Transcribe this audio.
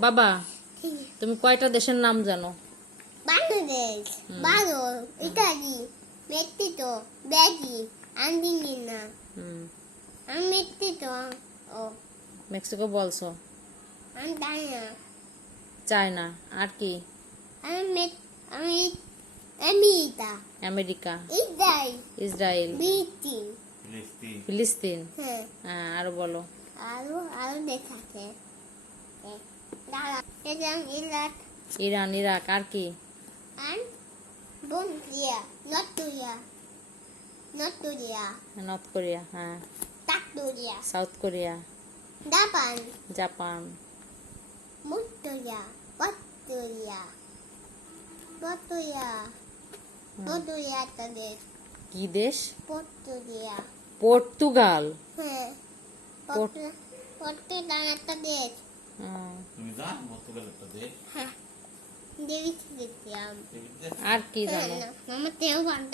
বাবা তুমি কয়টা দেশের নাম জানো? Bangladesh Bharat Italy Mexico Brazil Argentina. আমি মেক্সিকো ও। মেক্সিকো বলছো? আমি জানি না চায়না আর কি? আমি আমি আমেরিকা। আমেরিকা। ইসরায়েল। ইসরায়েল। ফিলিস্তিন। ফিলিস্তিন। হ্যাঁ। হ্যাঁ আরও বলো। আরও আরও দেশ এ, ইরাক। ইরান ইরাক আর কি? আর Korea North Korea North Korea. North Korea হ্যাঁ। South Korea. South Korea. Japan. Japan. Montoya তাদের। কি দেশ? পর্তুগাল। হ্যাঁ। পর্তুগাল একটা দেশ। তুমি জানো পর্তুগাল একটা দেশ হ্যাঁ দেবিতে গেছিলাম আর কি জানো মামা তেও জানতাম